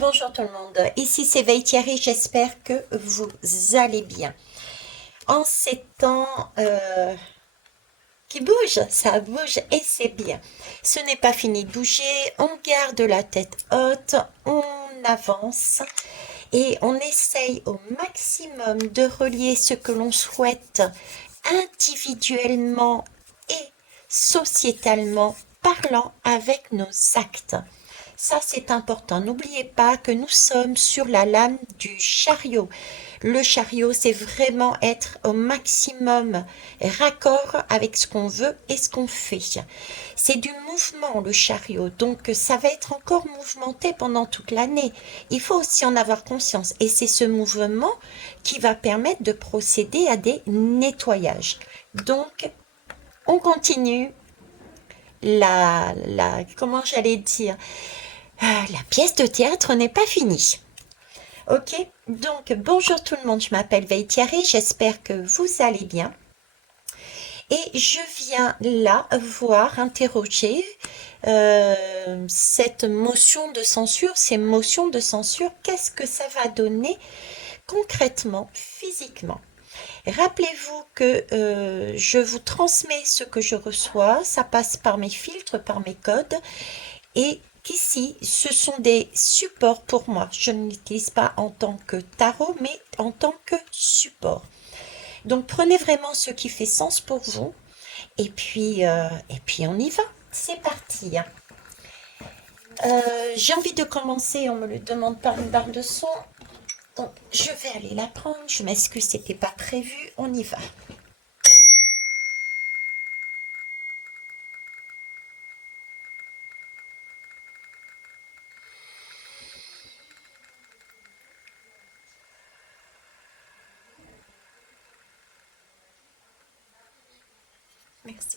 Bonjour tout le monde, ici c'est Veille Thierry, j'espère que vous allez bien. En ces temps qui bougent, ça bouge et c'est bien. Ce n'est pas fini de bouger, on garde la tête haute, on avance et on essaye au maximum de relier ce que l'on souhaite individuellement et sociétalement parlant avec nos actes. Ça, c'est important. N'oubliez pas que nous sommes sur la lame du chariot. Le chariot, c'est vraiment être au maximum raccord avec ce qu'on veut et ce qu'on fait. C'est du mouvement, le chariot. Donc, ça va être encore mouvementé pendant toute l'année. Il faut aussi en avoir conscience. Et c'est ce mouvement qui va permettre de procéder à des nettoyages. Donc, on continue comment j'allais dire, la pièce de théâtre n'est pas finie. Ok, donc bonjour tout le monde, je m'appelle Veille Thierry, j'espère que vous allez bien. Et je viens là voir, interroger cette motion de censure, ces motions de censure, qu'est-ce que ça va donner concrètement, physiquement. Rappelez-vous que je vous transmets ce que je reçois, ça passe par mes filtres, par mes codes, et qu'ici, ce sont des supports pour moi. Je ne l'utilise pas en tant que tarot, mais en tant que support. Donc prenez vraiment ce qui fait sens pour vous, et puis on y va. C'est parti. J'ai envie de commencer, on me le demande par une barre de son. Donc je vais aller la prendre, je m'excuse, c'était pas prévu, on y va. Merci.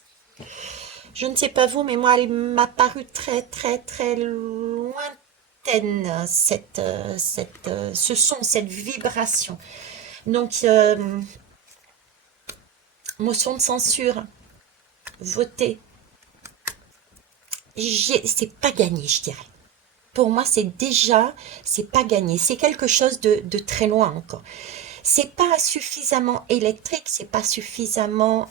Je ne sais pas vous, mais moi, elle m'a paru très, très, très lointaine, ce son, cette vibration. Donc, motion de censure, voter, c'est pas gagné, je dirais. Pour moi, c'est pas gagné. C'est quelque chose de très loin encore. C'est pas suffisamment électrique, c'est pas suffisamment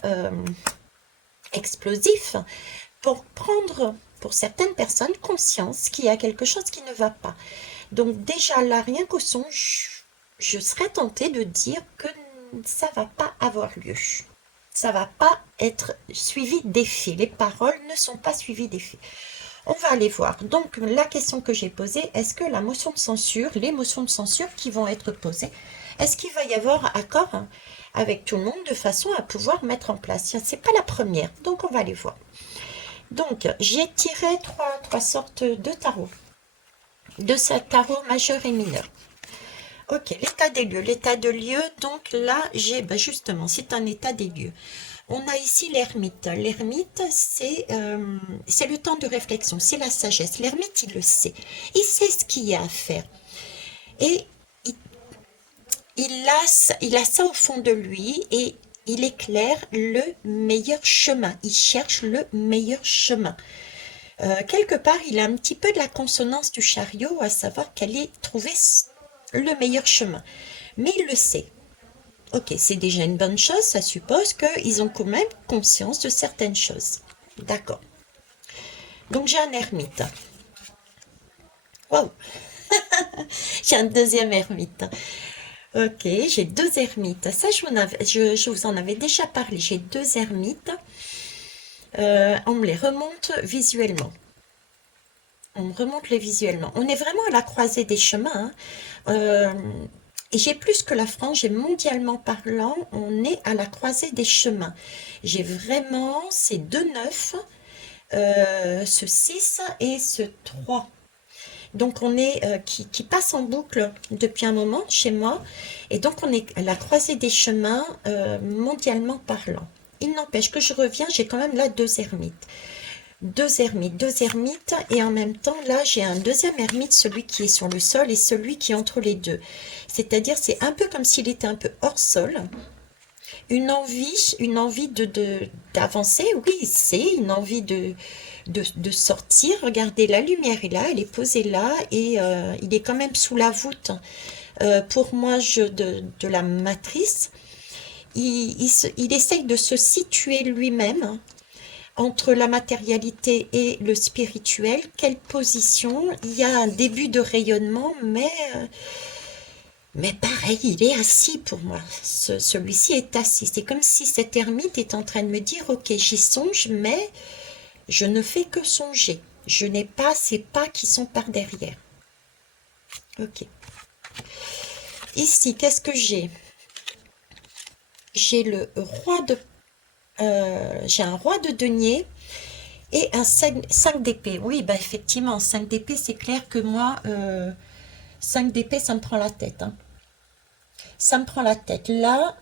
explosif pour prendre, pour certaines personnes, conscience qu'il y a quelque chose qui ne va pas. Donc déjà là, rien qu'au son, je serais tentée de dire que ça va pas avoir lieu. Ça va pas être suivi d'effet. Les paroles ne sont pas suivies d'effet. On va aller voir. Donc la question que j'ai posée, est-ce que la motion de censure, les motions de censure qui vont être posées, est-ce qu'il va y avoir accord avec tout le monde de façon à pouvoir mettre en place? C'est pas la première, donc on va aller voir. Donc j'ai tiré trois sortes de tarot, de ce tarot majeur et mineur. Ok, l'état des lieux. L'état de lieu, donc là, justement, c'est un état des lieux. On a ici l'ermite. L'ermite, c'est le temps de réflexion, c'est la sagesse. L'ermite, il le sait. Il sait ce qu'il y a à faire. Et il, il a ça au fond de lui et il éclaire le meilleur chemin. Il cherche le meilleur chemin. Quelque part, il a un petit peu de la consonance du chariot, à savoir qu'elle est trouver le meilleur chemin. Mais il le sait. Ok, c'est déjà une bonne chose, ça suppose qu'ils ont quand même conscience de certaines choses. D'accord. Donc j'ai un ermite. Waouh, j'ai un deuxième ermite. Ok, j'ai deux ermites. Ça, je vous en avais déjà parlé. J'ai deux ermites. On me les remonte visuellement. On me remonte les visuellement. On est vraiment à la croisée des chemins, hein. Et j'ai plus que la France, j'ai mondialement parlant, on est à la croisée des chemins. J'ai vraiment ces deux neufs, ce 6 et ce 3. Donc on est qui passe en boucle depuis un moment chez moi. Et donc on est à la croisée des chemins mondialement parlant. Il n'empêche que je reviens, j'ai quand même là deux ermites, et en même temps, là, j'ai un deuxième ermite, celui qui est sur le sol et celui qui est entre les deux. C'est-à-dire, c'est un peu comme s'il était un peu hors sol. Une envie d'avancer, oui, c'est une envie de sortir. Regardez, la lumière est là, elle est posée là, et il est quand même sous la voûte. Pour moi, de la matrice, il essaye de se situer lui-même entre la matérialité et le spirituel. Quelle position? Il y a un début de rayonnement, mais pareil, il est assis pour moi. Celui-ci est assis. C'est comme si cet ermite est en train de me dire, ok, j'y songe, mais je ne fais que songer. Je n'ai pas ces pas qui sont par derrière. Ok. Ici, qu'est-ce que j'ai? J'ai le roi de... j'ai un roi de denier et un 5 d'épée. Oui, bah effectivement, 5 d'épée, c'est clair que moi, 5 d'épée, ça me prend la tête, hein. Ça me prend la tête. Là,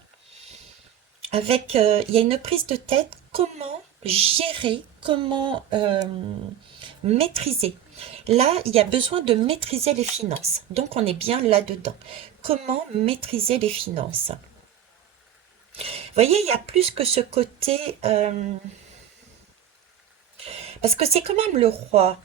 avec, il y a une prise de tête. Comment gérer, comment maîtriser? Là, il y a besoin de maîtriser les finances. Donc, on est bien là-dedans. Comment maîtriser les finances? Vous voyez, il y a plus que ce côté... parce que c'est quand même le roi.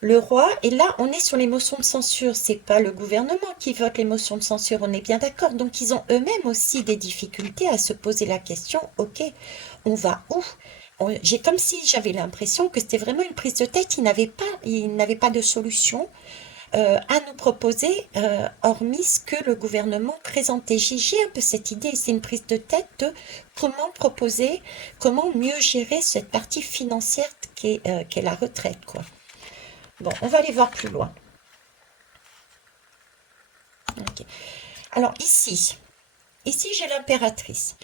Le roi, et là, on est sur les motions de censure. C'est pas le gouvernement qui vote les motions de censure, on est bien d'accord. Donc, ils ont eux-mêmes aussi des difficultés à se poser la question, ok, on va où? J'ai comme si j'avais l'impression que c'était vraiment une prise de tête. Ils n'avaient pas de solution à nous proposer, hormis ce que le gouvernement présentait. J'ai un peu cette idée, c'est une prise de tête de comment proposer, comment mieux gérer cette partie financière qu'est la retraite, quoi. Bon, on va aller voir plus loin. Ok. Alors ici j'ai l'impératrice.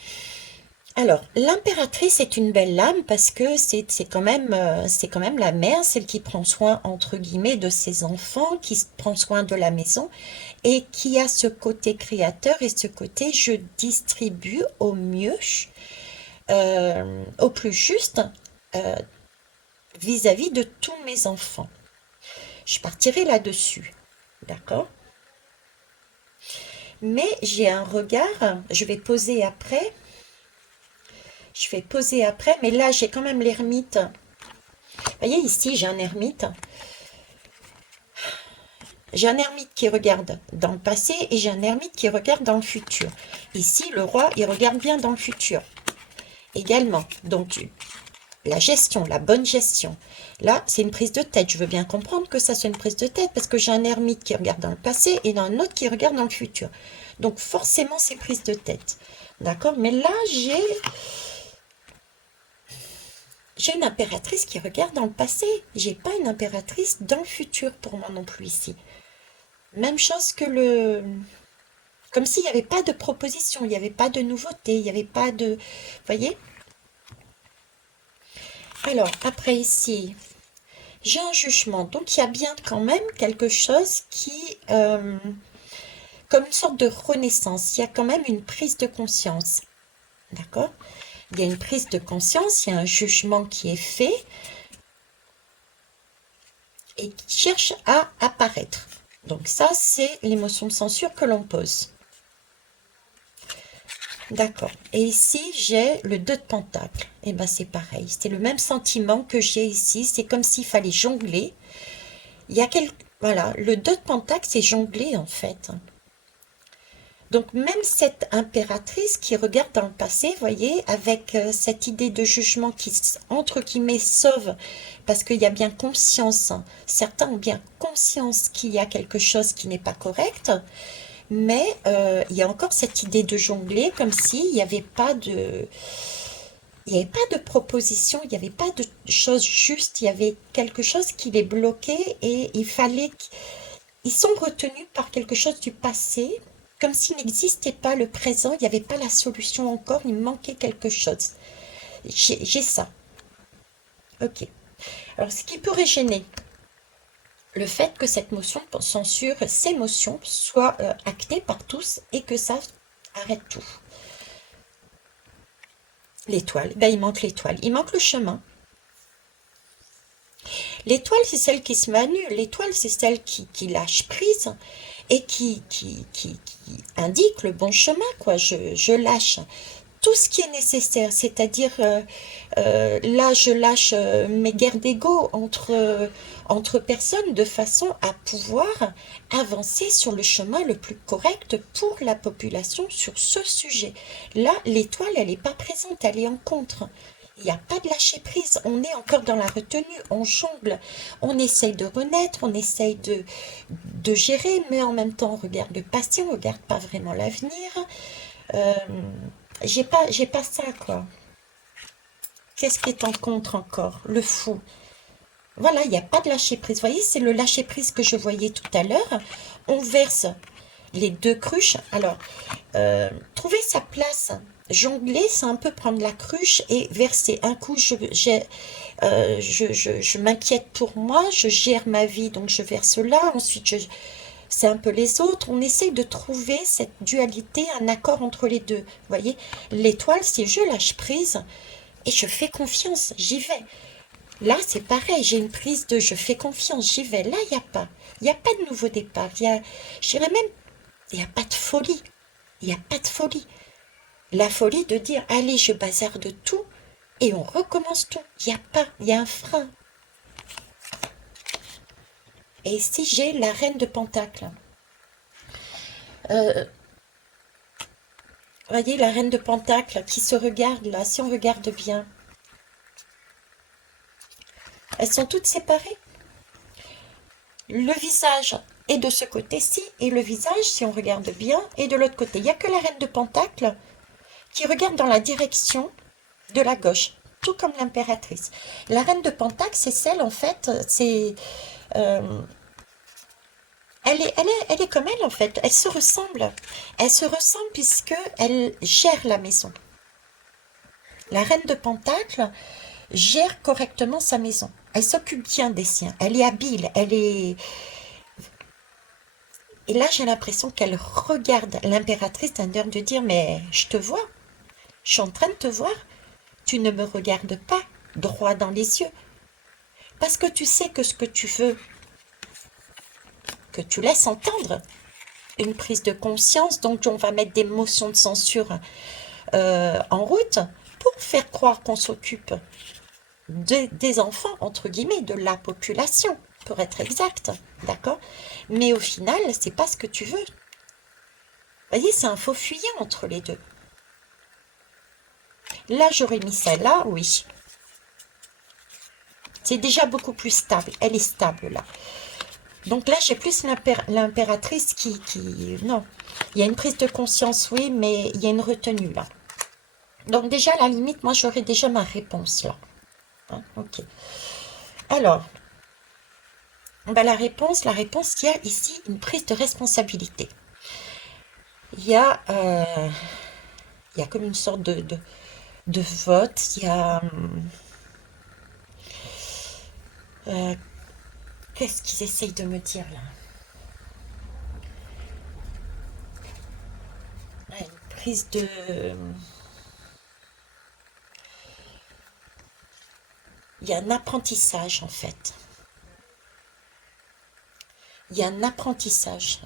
Alors, l'impératrice est une belle lame parce que c'est quand même la mère, celle qui prend soin, entre guillemets, de ses enfants, qui prend soin de la maison et qui a ce côté créateur et ce côté je distribue au mieux, au plus juste, euh, vis-à-vis de tous mes enfants. Je partirai là-dessus, d'accord? Mais j'ai un regard, je vais poser après, mais là j'ai quand même l'ermite. Vous voyez ici, j'ai un ermite qui regarde dans le passé et j'ai un ermite qui regarde dans le futur. Ici, le roi, il regarde bien dans le futur également. Donc, la gestion, la bonne gestion. Là, c'est une prise de tête. Je veux bien comprendre que ça soit une prise de tête parce que j'ai un ermite qui regarde dans le passé et un autre qui regarde dans le futur. Donc, forcément, c'est prise de tête. D'accord? Mais là, j'ai une impératrice qui regarde dans le passé. J'ai pas une impératrice dans le futur pour moi non plus ici. Même chose que comme s'il n'y avait pas de proposition, il n'y avait pas de nouveauté, il n'y avait pas de... Vous voyez? Alors, après ici, j'ai un jugement. Donc, il y a bien quand même quelque chose comme une sorte de renaissance. Il y a quand même une prise de conscience. D'accord? Il y a une prise de conscience, il y a un jugement qui est fait et qui cherche à apparaître. Donc ça, c'est l'émotion de censure que l'on pose. D'accord. Et ici, j'ai le 2 de pentacle. Et ben c'est pareil. C'est le même sentiment que j'ai ici. C'est comme s'il fallait jongler. Il y a Voilà, le 2 de pentacle, c'est jongler en fait. Donc même cette impératrice qui regarde dans le passé, voyez, avec cette idée de jugement qui, entre guillemets, sauve, parce qu'il y a bien conscience, hein. Certains ont bien conscience qu'il y a quelque chose qui n'est pas correct, mais il y a encore cette idée de jongler, comme s'il n'y avait pas de... Il n'y avait pas de proposition, il n'y avait pas de chose juste, il y avait quelque chose qui les bloquait et il fallait... Ils sont retenus par quelque chose du passé, comme s'il n'existait pas le présent, il n'y avait pas la solution encore, il manquait quelque chose. J'ai ça. Ok. Alors, ce qui pourrait gêner, le fait que cette motion de censure, ces motions, soient actées par tous et que ça arrête tout. L'étoile, ben, il manque l'étoile, il manque le chemin. L'étoile, c'est celle qui se met à nu. L'étoile, c'est celle qui lâche prise et qui indique le bon chemin, quoi. Je lâche tout ce qui est nécessaire, c'est-à-dire là je lâche mes guerres d'ego entre personnes de façon à pouvoir avancer sur le chemin le plus correct pour la population sur ce sujet. Là, l'étoile, elle n'est pas présente, elle est en contre. Il n'y a pas de lâcher prise, on est encore dans la retenue, on jongle, on essaye de renaître, on essaye de gérer, mais en même temps on regarde le passé, on ne regarde pas vraiment l'avenir. Euh, j'ai pas ça, quoi. Qu'est-ce qui est en contre encore? Le fou. Voilà, il n'y a pas de lâcher prise. Vous voyez, c'est le lâcher prise que je voyais tout à l'heure. On verse les deux cruches. Alors, trouver sa place. Jongler, c'est un peu prendre la cruche et verser. Un coup, je m'inquiète pour moi, je gère ma vie, donc je verse là. Ensuite, c'est un peu les autres. On essaye de trouver cette dualité, un accord entre les deux. Vous voyez, l'étoile, c'est je lâche prise et je fais confiance, j'y vais. Là, c'est pareil, j'ai une prise de je fais confiance, j'y vais. Là, il n'y a pas. Il n'y a pas de nouveau départ. Je dirais même, il n'y a pas de folie. Il n'y a pas de folie. La folie de dire, allez, je bazarde tout et on recommence tout. Il n'y a pas, il y a un frein. Et ici, j'ai la reine de Pentacle. Vous voyez, la reine de Pentacle qui se regarde là, si on regarde bien. Elles sont toutes séparées. Le visage est de ce côté-ci et le visage, si on regarde bien, est de l'autre côté. Il n'y a que la reine de Pentacle qui regarde dans la direction de la gauche, tout comme l'impératrice. La reine de Pentacle, c'est celle, en fait, c'est... elle est comme elle, en fait. Elle se ressemble. Elle se ressemble puisqu'elle gère la maison. La reine de Pentacle gère correctement sa maison. Elle s'occupe bien des siens. Elle est habile. Et là, j'ai l'impression qu'elle regarde l'impératrice d'un air de dire, mais je te vois. Je suis en train de te voir. Tu ne me regardes pas droit dans les yeux. Parce que tu sais que ce que tu veux, que tu laisses entendre, une prise de conscience, donc on va mettre des motions de censure en route pour faire croire qu'on s'occupe des enfants, entre guillemets, de la population, pour être exact, d'accord? Mais au final, c'est pas ce que tu veux. Vous voyez, c'est un faux fuyant entre les deux. Là, j'aurais mis celle-là, oui. C'est déjà beaucoup plus stable. Elle est stable, là. Donc là, j'ai plus l'impératrice qui... Non. Il y a une prise de conscience, oui, mais il y a une retenue, là. Donc déjà, à la limite, moi, j'aurais déjà ma réponse, là. Hein, ok. Alors, ben, la réponse, il y a ici une prise de responsabilité. Il y a comme une sorte de vote. Il y a... qu'est-ce qu'ils essayent de me dire, là? Une prise de... Il y a un apprentissage, en fait. Il y a un apprentissage.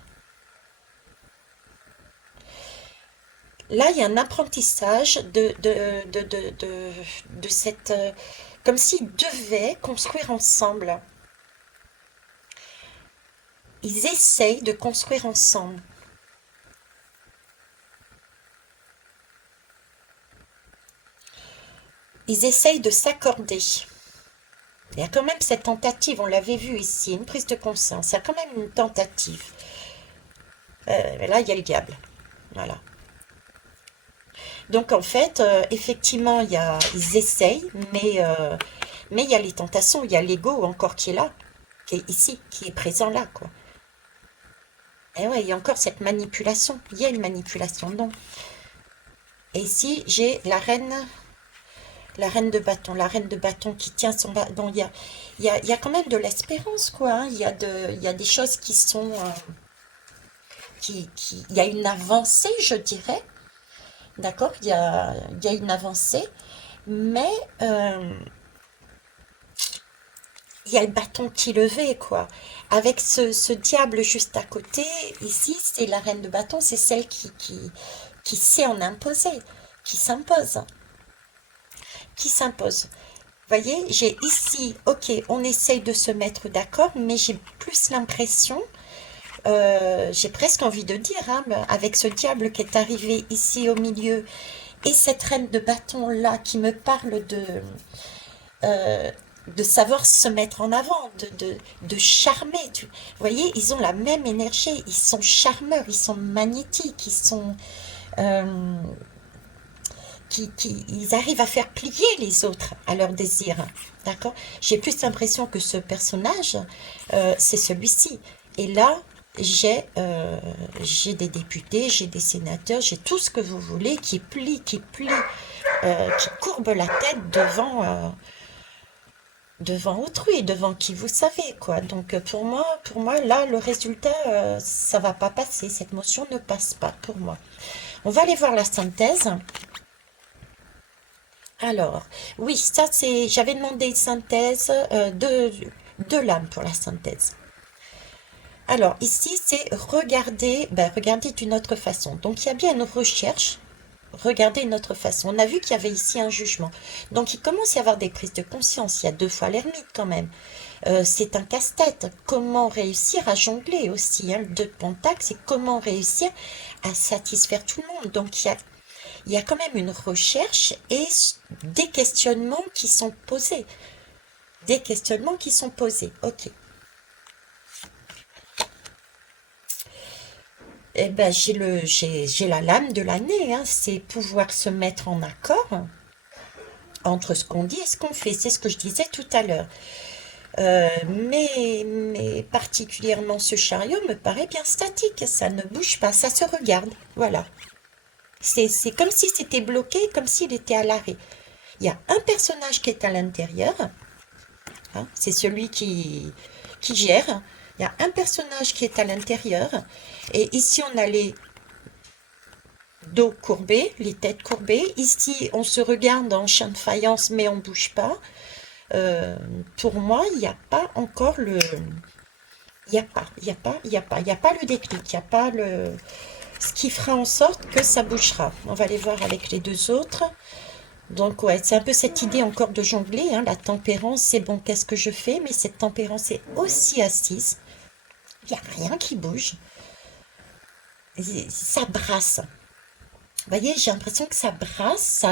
Là, il y a un apprentissage de cette... comme s'ils devaient construire ensemble. Ils essayent de construire ensemble. Ils essayent de s'accorder. Il y a quand même cette tentative, on l'avait vu ici, une prise de conscience. Il y a quand même une tentative. Là, il y a le diable. Voilà. Donc, en fait, effectivement, ils essayent, mais il y a les tentations, il y a l'ego encore qui est là, qui est ici, qui est présent là, quoi. Et ouais, il y a encore cette manipulation. Il y a une manipulation, non. Et ici, j'ai la reine de bâton, la reine de bâton qui tient son bâton. Bon, il y a quand même de l'espérance, quoi. Hein. Il y a des choses qui sont... il y a une avancée, je dirais. D'accord? Il y a une avancée. Mais il y a le bâton qui est levé, quoi. Avec ce diable juste à côté, ici, c'est la reine de bâton, c'est celle qui sait en imposer, qui s'impose. Qui s'impose. Vous voyez, j'ai ici, ok, on essaye de se mettre d'accord, mais j'ai plus l'impression, j'ai presque envie de dire, hein, avec ce diable qui est arrivé ici au milieu, et cette reine de bâton là qui me parle euh, de savoir se mettre en avant, de charmer. Vous voyez, ils ont la même énergie, ils sont charmeurs, ils sont magnétiques, ils sont... euh, ils arrivent à faire plier les autres à leurs désirs. D'accord? J'ai plus l'impression que ce personnage, c'est celui-ci. Et là, j'ai des députés, j'ai des sénateurs, j'ai tout ce que vous voulez qui courbe la tête devant autrui, devant qui vous savez, quoi. Donc pour moi, là, le résultat, ça va pas passer. Cette motion ne passe pas pour moi. On va aller voir la synthèse. Alors, oui, ça c'est. J'avais demandé une synthèse de l'âme pour la synthèse. Alors, ici, c'est regarder, ben, regarder d'une autre façon. Donc, il y a bien une recherche, regarder une autre façon. On a vu qu'il y avait ici un jugement. Donc, il commence à y avoir des prises de conscience. Il y a deux fois l'ermite quand même. C'est un casse-tête. Comment réussir à jongler aussi, hein, le 2 de Pentacle, c'est comment réussir à satisfaire tout le monde. Donc, il y a quand même une recherche et des questionnements qui sont posés. Des questionnements qui sont posés. Ok. Eh ben, j'ai la lame de l'année, hein. C'est pouvoir se mettre en accord entre ce qu'on dit et ce qu'on fait. C'est ce que je disais tout à l'heure. Mais particulièrement ce chariot me paraît bien statique. Ça ne bouge pas, ça se regarde. Voilà. C'est comme si c'était bloqué, comme s'il était à l'arrêt. Il y a un personnage qui est à l'intérieur, hein, c'est celui qui gère. Il y a un personnage qui est à l'intérieur. Et ici, on a les dos courbés, les têtes courbées. Ici, on se regarde en chien de faïence, mais on ne bouge pas. Euh, pour moi, il n'y a pas encore le... Il n'y a pas le déclic, il n'y a pas le... Ce qui fera en sorte que ça bougera. On va aller voir avec les deux autres. Donc, ouais, c'est un peu cette idée encore de jongler, hein. La tempérance, c'est bon, qu'est-ce que je fais? Mais cette tempérance est aussi assise. Il n'y a rien qui bouge. Ça brasse. Vous voyez, j'ai l'impression que ça brasse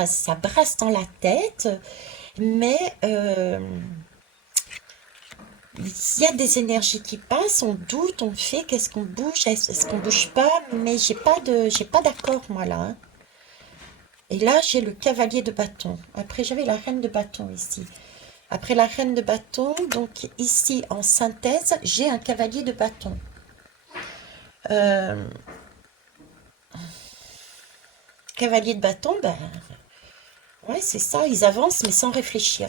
dans la tête, mais il y a des énergies qui passent, on doute, on fait, qu'est-ce qu'on bouge, est-ce qu'on bouge pas, mais j'ai pas d'accord moi là, hein. Et là, j'ai le cavalier de bâton. Après, j'avais la reine de bâton ici. Après la reine de bâton, donc ici en synthèse, j'ai un cavalier de bâton. Euh, Cavalier de bâton, ben ouais, c'est ça, ils avancent mais sans réfléchir.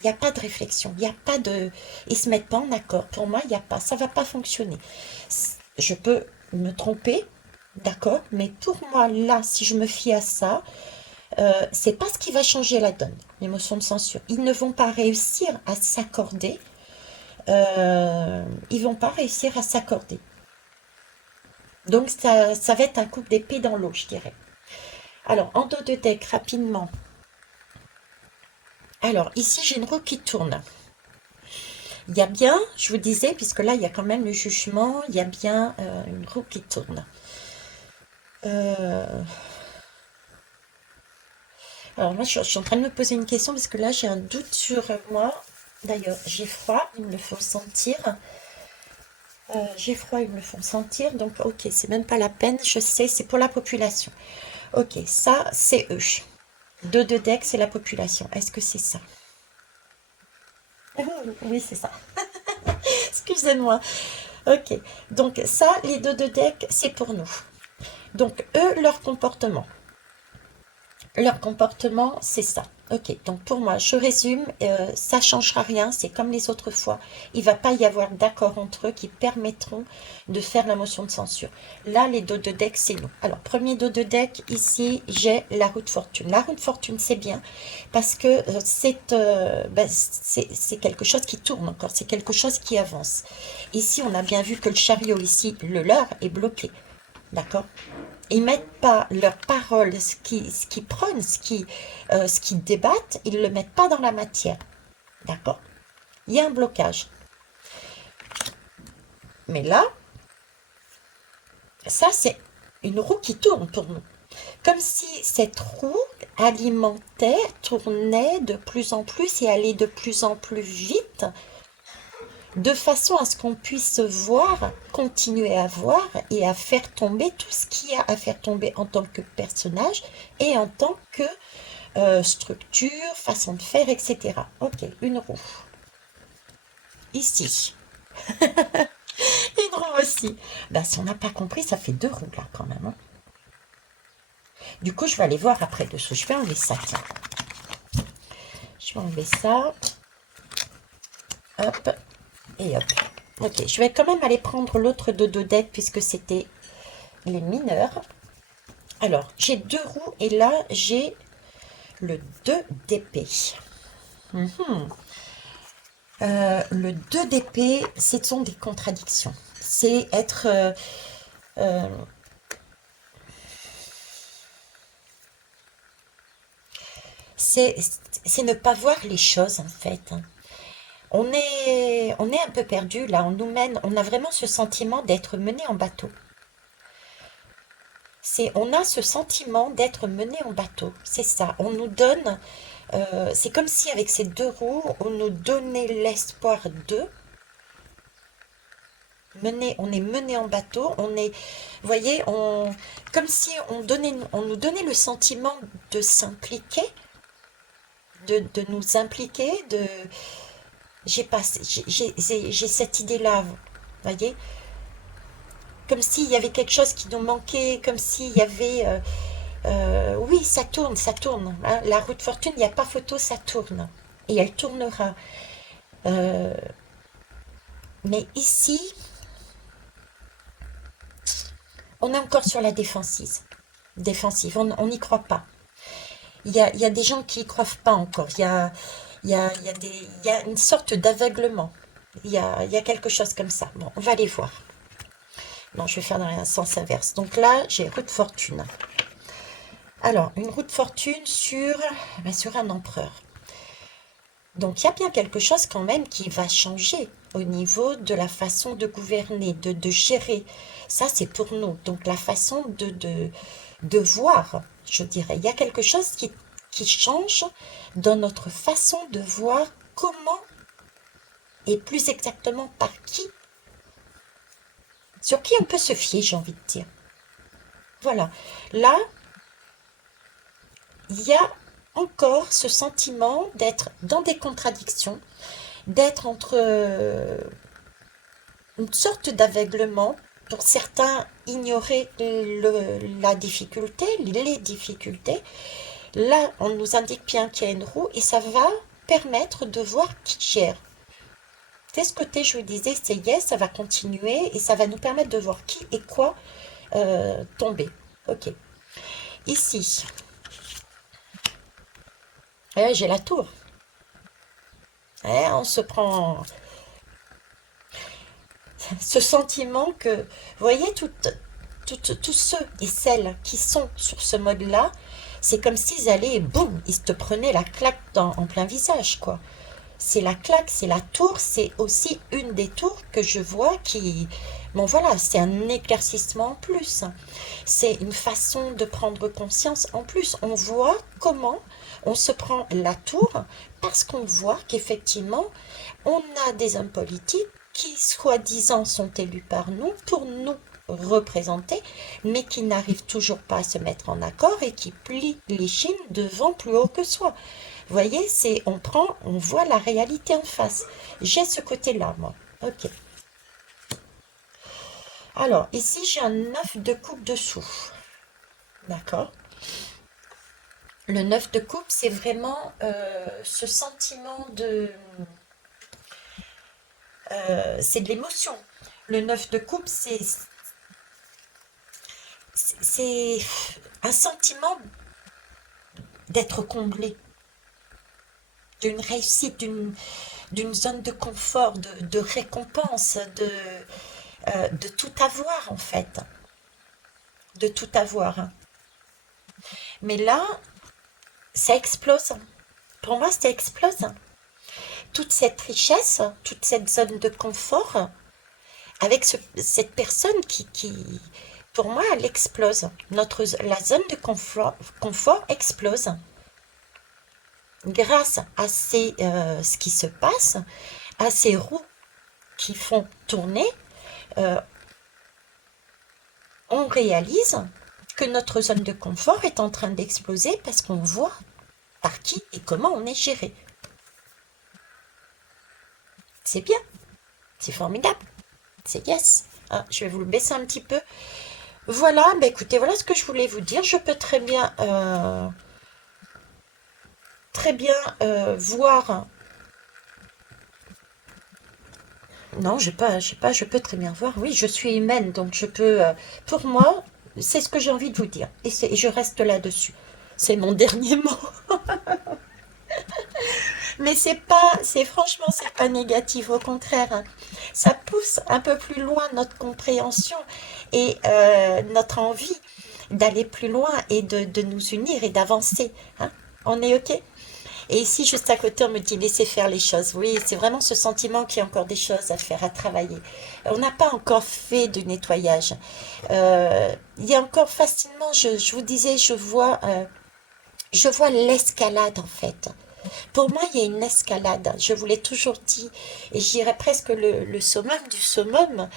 Il n'y a pas de réflexion, il n'y a pas de... Ils se mettent pas en accord. Pour moi, il n'y a pas, ça va pas fonctionner. Je peux me tromper, d'accord, mais pour moi, là, si je me fie à ça, c'est pas ce qui va changer la donne, les motions de censure. Ils ne vont pas réussir à s'accorder. Ils vont pas réussir à s'accorder. Donc, ça va être un coup d'épée dans l'eau, je dirais. Alors, en dos de deck, rapidement. Alors, ici, j'ai une roue qui tourne. Il y a bien, je vous disais, puisque là, il y a quand même le jugement, il y a bien une roue qui tourne. Euh, Alors, moi, je suis en train de me poser une question, parce que là, j'ai un doute sur moi. D'ailleurs, j'ai froid, ils me le font sentir. J'ai froid, ils me le font sentir. Donc, ok, c'est même pas la peine, je sais, c'est pour la population. Ok, ça, c'est eux. Deux de deck, c'est la population. Est-ce que c'est ça? Oui, c'est ça. Excusez-moi. Ok. Donc ça, les deux de deck, c'est pour nous. Donc eux, leur comportement. Leur comportement, c'est ça. Ok. Donc pour moi, je résume, ça changera rien. C'est comme les autres fois. Il va pas y avoir d'accord entre eux qui permettront de faire la motion de censure. Là, les dos de deck, c'est nous. Alors, premier dos de deck, ici, j'ai la roue de fortune. La roue de fortune, c'est bien parce que c'est quelque chose qui tourne encore. C'est quelque chose qui avance. Ici, on a bien vu que le chariot, ici, le leur, est bloqué. D'accord? Ils mettent pas leurs paroles, ce qu'ils prônent, ce qu'ils débattent, ils le mettent pas dans la matière. D'accord? Il y a un blocage. Mais là, ça, c'est une roue qui tourne pour nous. Comme si cette roue alimentait, tournait de plus en plus et allait de plus en plus vite, de façon à ce qu'on puisse voir, continuer à voir et à faire tomber tout ce qu'il y a à faire tomber en tant que personnage et en tant que structure, façon de faire, etc. Ok, une roue. Ici. Une roue aussi. Ben, si on n'a pas compris, ça fait deux roues là quand même, hein. Du coup, je vais aller voir après dessous. Je vais enlever ça, tiens. Je vais enlever ça. Hop. Et hop. Ok, je vais quand même aller prendre l'autre dodo deck puisque c'était les mineurs. Alors, j'ai deux roues et là, j'ai le 2 d'épée. Le 2 d'épée, ce sont des contradictions. C'est être... euh, c'est ne pas voir les choses, en fait, hein. On est un peu perdu, là. On nous mène... On a vraiment ce sentiment d'être mené en bateau. On a ce sentiment d'être mené en bateau. C'est ça. On nous donne... c'est comme si avec ces deux roues, on nous donnait l'espoir de mener, on est mené en bateau, on est, vous voyez, comme si on nous donnait le sentiment de s'impliquer, de nous impliquer, j'ai pas, j'ai cette idée-là, vous voyez, comme s'il y avait quelque chose qui nous manquait, comme s'il y avait, oui, ça tourne, hein. La roue de fortune, il n'y a pas photo, ça tourne, et elle tournera. Euh, mais ici, on est encore sur la défensive. Défensive, on n'y croit pas. Il y a des gens qui n'y croient pas encore. Il y a une sorte d'aveuglement. Il y a quelque chose comme ça. Bon, on va aller voir. Non, je vais faire dans un sens inverse. Donc là, j'ai roue de fortune. Alors, une roue de fortune sur un empereur. Donc, il y a bien quelque chose quand même qui va changer au niveau de la façon de gouverner, de gérer. Ça, c'est pour nous. Donc, la façon de voir, je dirais. Il y a quelque chose qui change dans notre façon de voir comment et plus exactement par qui, sur qui on peut se fier, j'ai envie de dire. Voilà. Là, il y a encore ce sentiment d'être dans des contradictions, d'être entre une sorte d'aveuglement. Pour certains, ignorer la difficulté, les difficultés. Là, on nous indique bien qu'il y a une roue et ça va permettre de voir qui gère. C'est ce côté, je vous disais, c'est yes, ça va continuer et ça va nous permettre de voir qui et quoi tomber. Ok. Ici, j'ai la tour. On se prend ce sentiment que, vous voyez, tous ceux et celles qui sont sur ce mode-là, c'est comme s'ils allaient, boum, ils te prenaient la claque en plein visage, quoi. C'est la claque, c'est la tour, c'est aussi une des tours que je vois qui... Bon voilà, c'est un éclaircissement en plus. C'est une façon de prendre conscience en plus. On voit comment on se prend la tour parce qu'on voit qu'effectivement, on a des hommes politiques qui, soi-disant, sont élus par nous pour nous représenter, mais qui n'arrivent toujours pas à se mettre en accord et qui plient les chines devant plus haut que soi. Vous voyez, on voit la réalité en face. J'ai ce côté-là, moi. Ok. Alors, ici, j'ai un 9 de coupe dessous. D'accord. Le 9 de coupe, c'est vraiment ce sentiment c'est de l'émotion. Le 9 de coupe, c'est un sentiment d'être comblé, d'une réussite, d'une zone de confort, de récompense, de tout avoir en fait. de tout avoir, hein. Mais là, ça explose. Pour moi, ça explose. Toute cette richesse, toute cette zone de confort, avec cette personne pour moi, elle explose. La zone de confort explose grâce à ce qui se passe, à ces roues qui font tourner. euh, on réalise que notre zone de confort est en train d'exploser parce qu'on voit par qui et comment on est géré. C'est bien, c'est formidable, c'est yes. Ah, je vais vous le baisser un petit peu. Voilà, bah écoutez, voilà ce que je voulais vous dire. Je peux très bien voir. Non, je peux très bien voir. Oui, je suis humaine, donc je peux. Pour moi, c'est ce que j'ai envie de vous dire, et je reste là-dessus. C'est mon dernier mot. Mais franchement, c'est pas négatif, au contraire, hein. Ça pousse un peu plus loin notre compréhension et notre envie d'aller plus loin et de nous unir et d'avancer, hein. On est OK? Et ici, juste à côté, on me dit laissez faire les choses. Oui, c'est vraiment ce sentiment qu'il y a encore des choses à faire, à travailler. On n'a pas encore fait de nettoyage. Il y a encore facilement, je vous disais, je vois l'escalade en fait. Pour moi, il y a une escalade. Je vous l'ai toujours dit. Et je dirais presque le summum du summum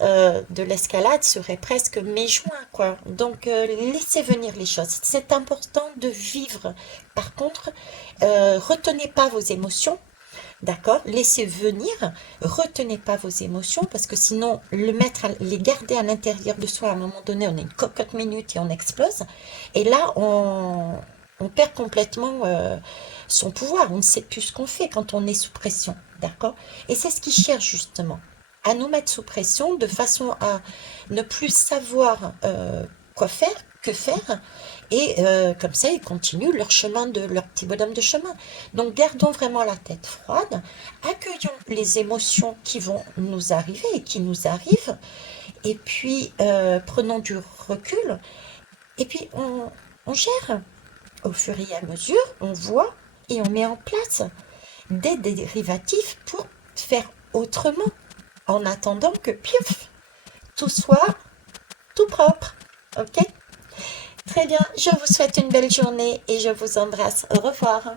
de l'escalade serait presque mes joints, quoi. Donc, laissez venir les choses. C'est important de vivre. Par contre, retenez pas vos émotions. D'accord? Laissez venir, retenez pas vos émotions parce que sinon, les garder à l'intérieur de soi, à un moment donné, on a une cocotte minute et on explose. Et là, on perd complètement son pouvoir. On ne sait plus ce qu'on fait quand on est sous pression. D'accord? Et c'est ce qu'ils cherchent justement, à nous mettre sous pression de façon à ne plus savoir quoi faire, que faire. Et comme ça, ils continuent leur chemin leur petit bonhomme de chemin. Donc, gardons vraiment la tête froide, accueillons les émotions qui vont nous arriver et qui nous arrivent, et puis prenons du recul, et puis on gère. Au fur et à mesure, on voit et on met en place des dérivatifs pour faire autrement, en attendant que, piouf, tout soit tout propre. Ok? Très bien, je vous souhaite une belle journée et je vous embrasse. Au revoir.